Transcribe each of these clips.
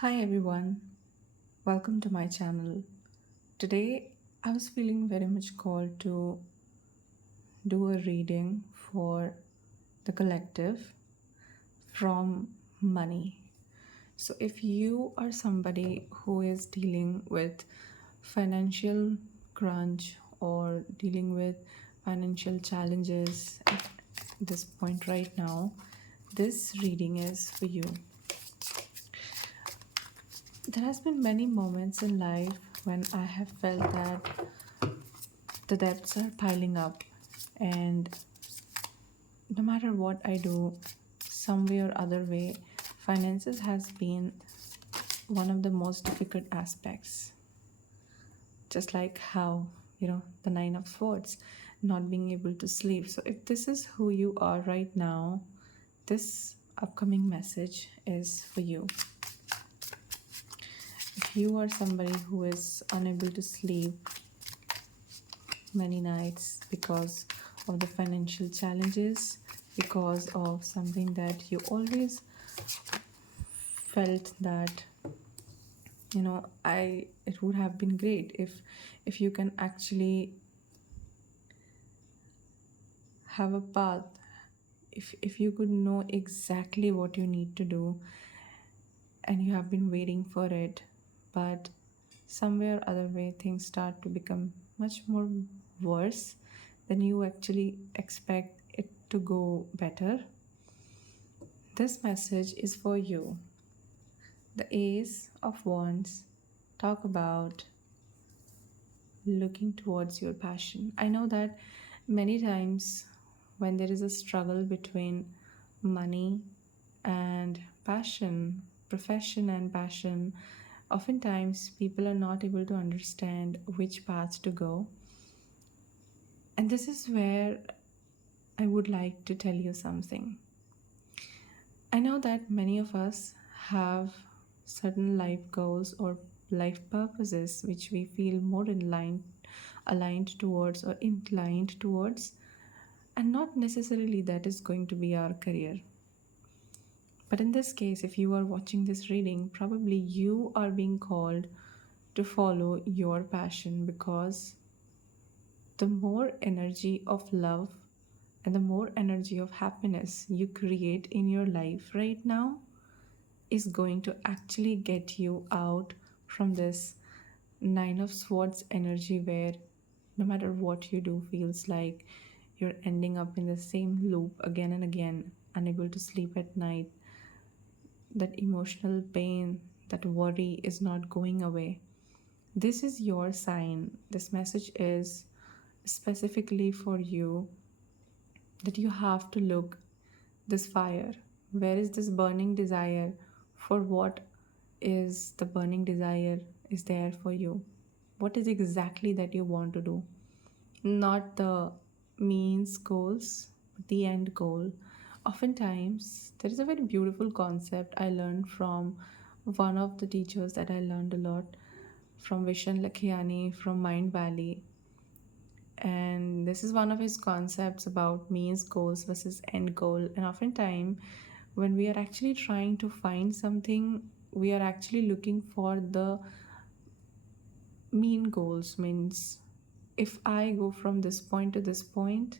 Hi everyone, welcome to my channel. Today I was feeling very much called to do a reading for the collective from money. So, if you are somebody who is dealing with financial crunch or dealing with financial challenges at this point right now, this reading is for you. There has been many moments in life when I have felt that the debts are piling up, and no matter what I do, some way or other way, finances has been one of the most difficult aspects. Just like how, the Nine of Swords, not being able to sleep. So if this is who you are right now, this upcoming message is for you. If you are somebody who is unable to sleep many nights because of the financial challenges, because of something that you always felt that I it would have been great if you can actually have a path, if you could know exactly what you need to do, and you have been waiting for it, but somewhere or other way things start to become much more worse than you actually expect it to go better. This message is for you. The Ace of Wands talk about looking towards your passion. I know that many times when there is a struggle between money and passion, profession and passion, oftentimes people are not able to understand which path to go. And this is where I would like to tell you something. I know that many of us have certain life goals or life purposes which we feel more aligned towards or inclined towards, and not necessarily that is going to be our career. But in this case, if you are watching this reading, probably you are being called to follow your passion, because the more energy of love and the more energy of happiness you create in your life right now is going to actually get you out from this Nine of Swords energy, where no matter what you do feels like you're ending up in the same loop again and again, unable to sleep at night. That emotional pain, that worry is not going away. This is your sign. This message is specifically for you, that you have to look this fire. Where is this burning desire? For what is the burning desire is there for you? What is exactly that you want to do? Not the means goals, but the end goal. Oftentimes, there is a very beautiful concept I learned from one of the teachers that I learned a lot from, Vishen Lakhiani from Mindvalley. And this is one of his concepts about means goals versus end goal. And oftentimes, when we are actually trying to find something, we are actually looking for the mean goals. Means if I go from this point to this point,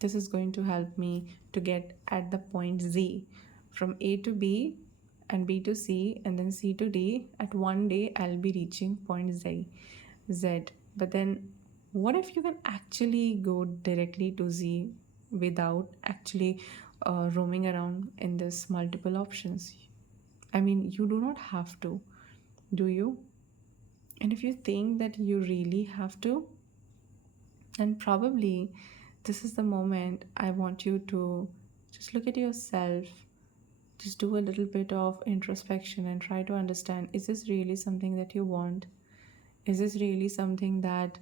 this is going to help me to get at the point Z, from A to B and B to C and then C to D. At one day I'll be reaching point Z. But then what if you can actually go directly to Z without actually roaming around in this multiple options? I mean, you do not have to, do you? And if you think that you really have to, then probably this is the moment I want you to just look at yourself, just do a little bit of introspection and try to understand, is this really something that you want? Is this really something that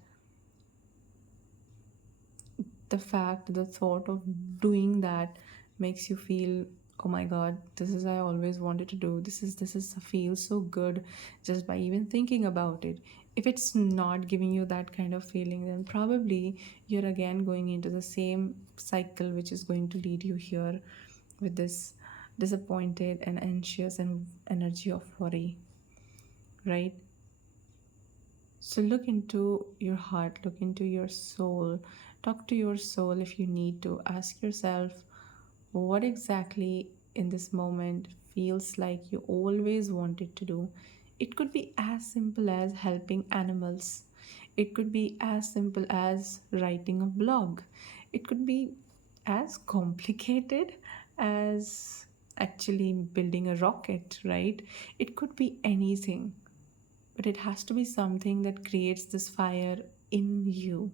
the thought of doing that makes you feel, oh my god, this is I always wanted to do, this is feels so good just by even thinking about it. If it's not giving you that kind of feeling, then probably you're again going into the same cycle which is going to lead you here with this disappointed and anxious and energy of worry, right? So look into your heart, look into your soul, talk to your soul if you need to. Ask yourself what exactly in this moment feels like you always wanted to do. It could be as simple as helping animals, it could be as simple as writing a blog, it could be as complicated as actually building a rocket, right? It could be anything, but it has to be something that creates this fire in you.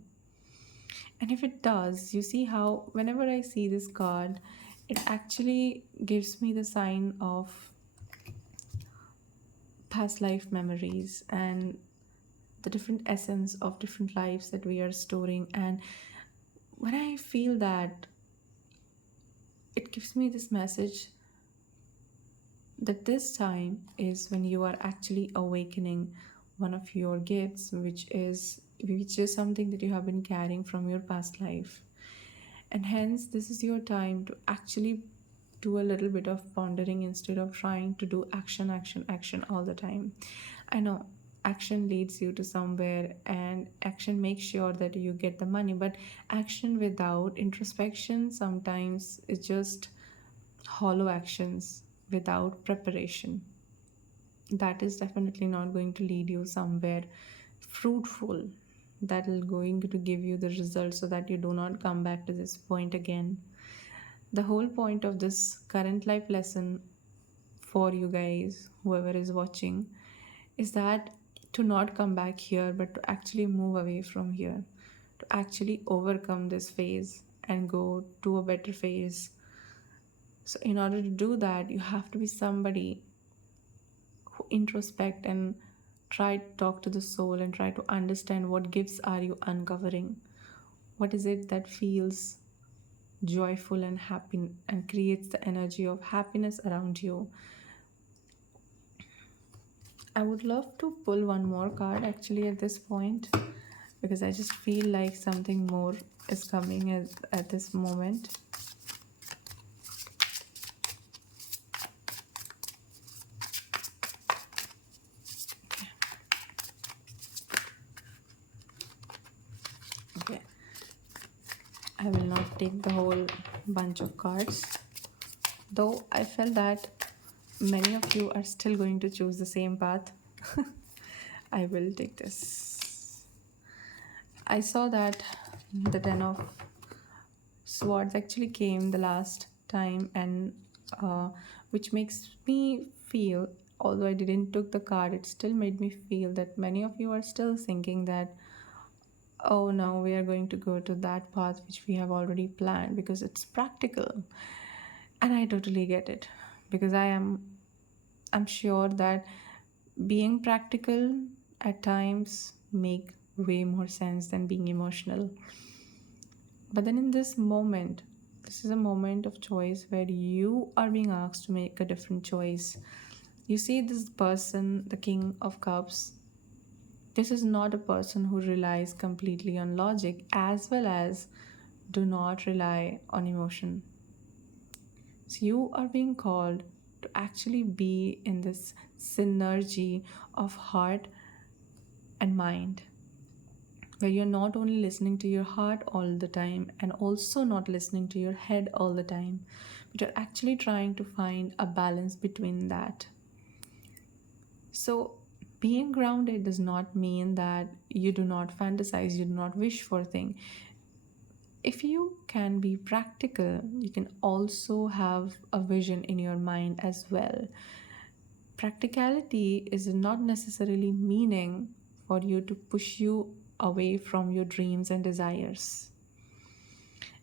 And if it does, you see how whenever I see this card, it actually gives me the sign of past life memories and the different essence of different lives that we are storing. And when I feel that, it gives me this message that this time is when you are actually awakening one of your gifts, which is something that you have been carrying from your past life. And hence this is your time to actually do a little bit of pondering instead of trying to do action action action all the time. I know action leads you to somewhere, and action makes sure that you get the money, but action without introspection sometimes is just hollow actions without preparation. That is definitely not going to lead you somewhere fruitful, that will going to give you the result so that you do not come back to this point again. The whole point of this current life lesson for you guys, whoever is watching, is that to not come back here but to actually move away from here, to actually overcome this phase and go to a better phase. So in order to do that, you have to be somebody who introspect and try to talk to the soul and try to understand what gifts are you uncovering, what is it that feels joyful and happy and creates the energy of happiness around you. I would love to pull one more card actually at this point, because I just feel like something more is coming at this moment. Okay, I will not take the whole bunch of cards, though I felt that many of you are still going to choose the same path. I will take this. I saw that the Ten of Swords actually came the last time, and which makes me feel, although I didn't took the card, it still made me feel that many of you are still thinking that, oh no, we are going to go to that path which we have already planned because it's practical. And I totally get it, because I'm sure that being practical at times make way more sense than being emotional. But then in this moment, this is a moment of choice where you are being asked to make a different choice. You see, this person, the King of Cups, this is not a person who relies completely on logic as well as do not rely on emotion. So you are being called to actually be in this synergy of heart and mind, where you're not only listening to your heart all the time and also not listening to your head all the time, but you're actually trying to find a balance between that. So, being grounded does not mean that you do not fantasize, you do not wish for things. If you can be practical, you can also have a vision in your mind as well. Practicality is not necessarily meaning for you to push you away from your dreams and desires.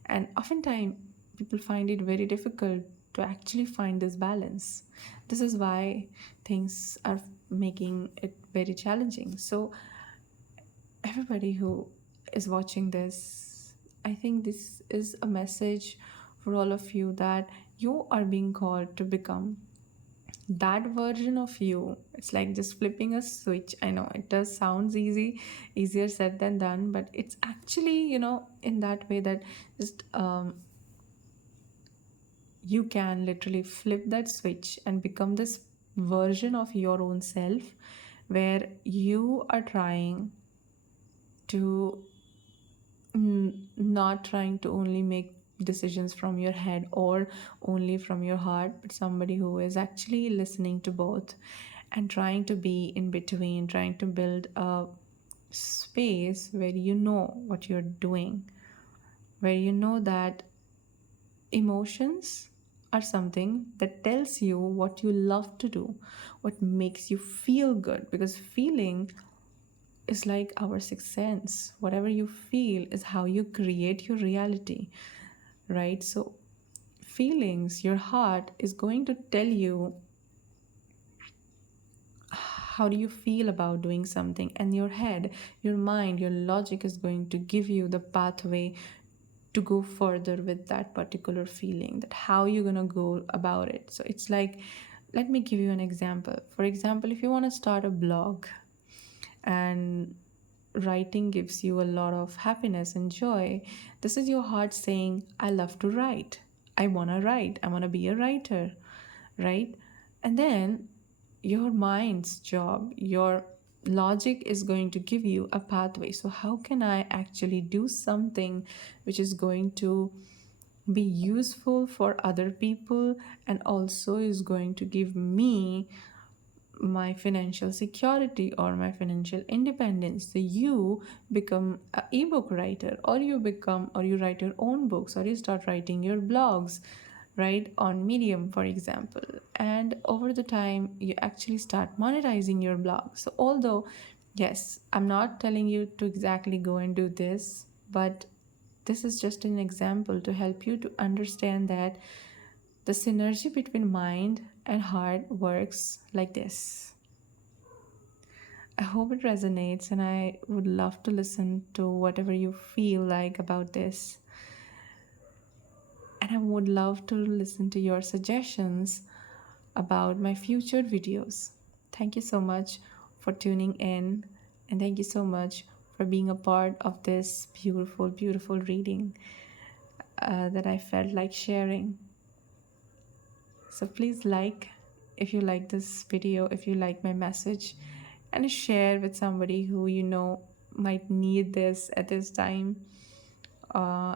And oftentimes, people find it very difficult to actually find this balance. This is why things are making it very challenging. So, everybody who is watching this, I think this is a message for all of you that you are being called to become that version of you. It's like just flipping a switch. I know it does sounds easier said than done, but it's actually, in that way that just you can literally flip that switch and become this version of your own self where you are trying to not trying to only make decisions from your head or only from your heart, but somebody who is actually listening to both and trying to be in between, trying to build a space where you know what you're doing, where you know that emotions are something that tells you what you love to do, what makes you feel good, because feeling is like our sixth sense. Whatever you feel is how you create your reality, right? So, feelings, your heart is going to tell you how do you feel about doing something, and your head, your mind, your logic is going to give you the pathway to go further with that particular feeling, that how you're going to go about it. So it's like, let me give you an example. For example, if you want to start a blog and writing gives you a lot of happiness and joy, this is your heart saying, I love to write. I want to write. I want to be a writer, right? And then your mind's job, your logic is going to give you a pathway. So, how can I actually do something which is going to be useful for other people and also is going to give me my financial security or my financial independence? So you become an ebook writer, or you become, or you write your own books, or you start writing your blogs, right, on Medium, for example. And over the time, you actually start monetizing your blog. So although, yes, I'm not telling you to exactly go and do this, but this is just an example to help you to understand that the synergy between mind and heart works like this. I hope it resonates, and I would love to listen to whatever you feel like about this. And I would love to listen to your suggestions about my future videos. Thank you so much for tuning in, and thank you so much for being a part of this beautiful, beautiful reading that I felt like sharing. So please like if you like this video, if you like my message, and share with somebody who you know might need this at this time. Uh,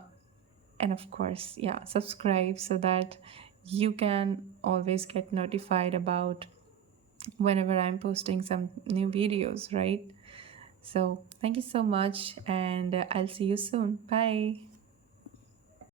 and of course, yeah, subscribe so that you can always get notified about whenever I'm posting some new videos, right? So thank you so much, and I'll see you soon. Bye.